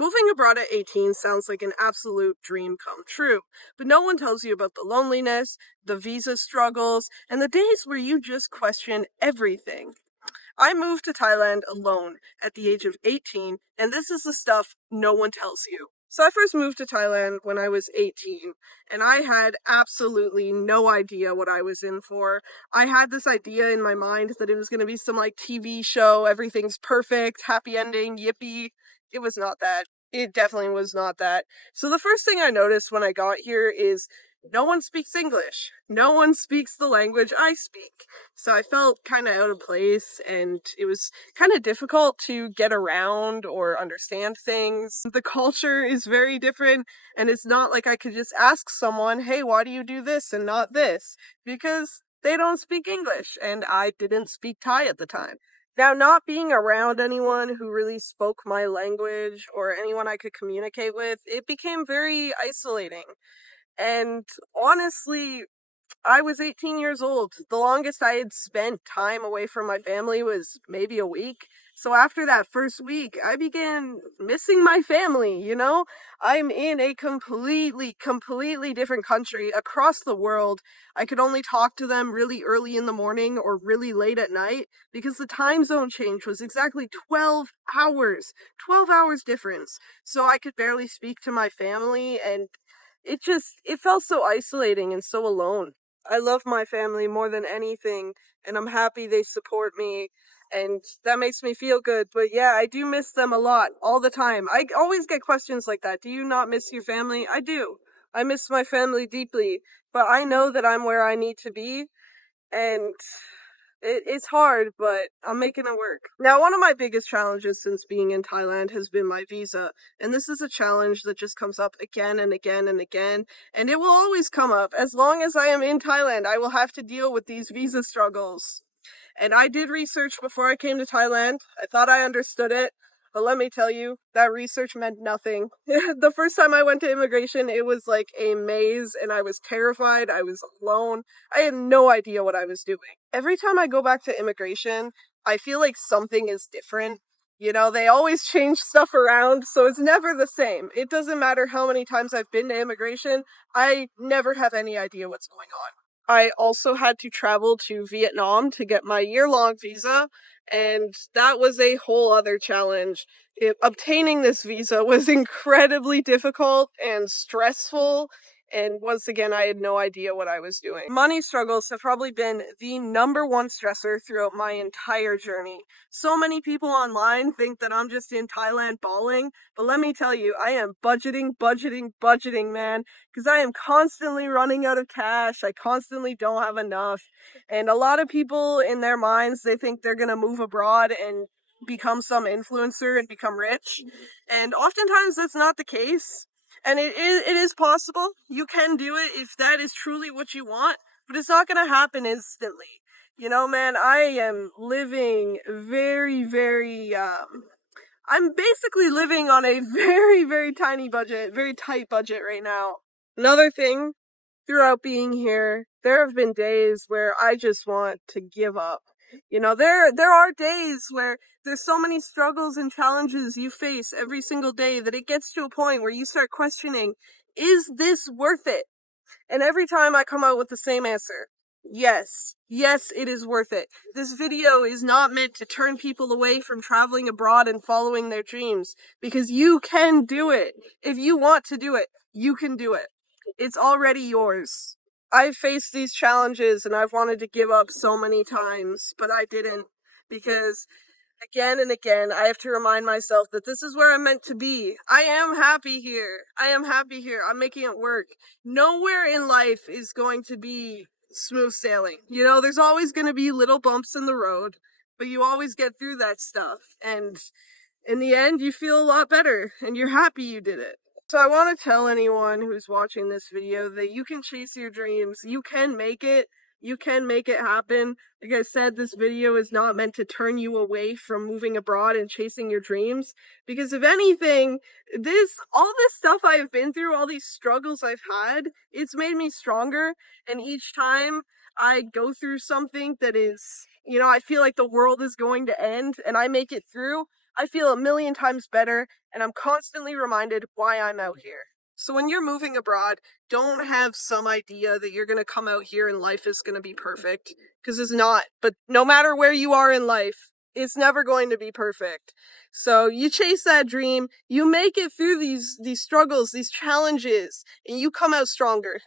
Moving abroad at 18 sounds like an absolute dream come true, but no one tells you about the loneliness, the visa struggles, and the days where you just question everything. I moved to Thailand alone at the age of 18, and this is the stuff no one tells you. So I first moved to Thailand when I was 18, and I had absolutely no idea what I was in for. I had this idea in my mind that it was going to be some like TV show, everything's perfect, happy ending, yippee. It was not that. It definitely was not that. So the first thing I noticed when I got here is no one speaks English. No one speaks the language I speak. So I felt kind of out of place, and it was kind of difficult to get around or understand things. The culture is very different, and it's not like I could just ask someone, hey, why do you do this and not this? Because they don't speak English, and I didn't speak Thai at the time. Now, not being around anyone who really spoke my language or anyone I could communicate with, it became very isolating. And honestly, I was 18 years old. The longest I had spent time away from my family was maybe a week. So after that first week, I began missing my family. I'm in a completely different country across the world. I could only talk to them really early in the morning or really late at night because the time zone change was exactly 12 hours. 12 hours difference. So I could barely speak to my family, and it felt so isolating and so alone. I love my family more than anything, and I'm happy they support me, and that makes me feel good. But yeah, I do miss them a lot, all the time. I always get questions like that. Do you not miss your family? I do. I miss my family deeply, but I know that I'm where I need to be, and it's hard, but I'm making it work. Now, one of my biggest challenges since being in Thailand has been my visa. And this is a challenge that just comes up again and again and again. And it will always come up. As long as I am in Thailand, I will have to deal with these visa struggles. And I did research before I came to Thailand. I thought I understood it. But let me tell you, that research meant nothing. The first time I went to immigration, it was like a maze, and I was terrified. I was alone. I had no idea what I was doing. Every time I go back to immigration, I feel like something is different. They always change stuff around, so it's never the same. It doesn't matter how many times I've been to immigration, I never have any idea what's going on. I also had to travel to Vietnam to get my year-long visa, and that was a whole other challenge. Obtaining this visa was incredibly difficult and stressful, and once again, I had no idea what I was doing. Money struggles have probably been the number one stressor throughout my entire journey. So many people online think that I'm just in Thailand balling, but let me tell you, I am budgeting, man, because I am constantly running out of cash. I constantly don't have enough. And a lot of people in their minds, they think they're going to move abroad and become some influencer and become rich. And oftentimes that's not the case. And it is possible. You can do it if that is truly what you want, but it's not going to happen instantly. Man, I am living I'm basically living on a very tiny budget, very tight budget right now. Another thing, throughout being here, there have been days where I just want to give up. There are days where there's so many struggles and challenges you face every single day that it gets to a point where you start questioning, is this worth it? And every time I come out with the same answer, yes, it is worth it. This video is not meant to turn people away from traveling abroad and following their dreams, because you can do it. If you want to do it, you can do it. It's already yours. I've faced these challenges and I've wanted to give up so many times, but I didn't, because again and again, I have to remind myself that this is where I'm meant to be. I am happy here. I'm making it work. Nowhere in life is going to be smooth sailing. There's always going to be little bumps in the road, but you always get through that stuff. And in the end, you feel a lot better and you're happy you did it. So I want to tell anyone who's watching this video that you can chase your dreams. You can make it. You can make it happen. Like I said, this video is not meant to turn you away from moving abroad and chasing your dreams. Because if anything, all this stuff I've been through, all these struggles I've had, it's made me stronger. And each time I go through something that is, I feel like the world is going to end and I make it through, I feel a million times better, and I'm constantly reminded why I'm out here. So when you're moving abroad, don't have some idea that you're going to come out here and life is going to be perfect, because it's not. But no matter where you are in life, it's never going to be perfect. So you chase that dream, you make it through these struggles, these challenges, and you come out stronger.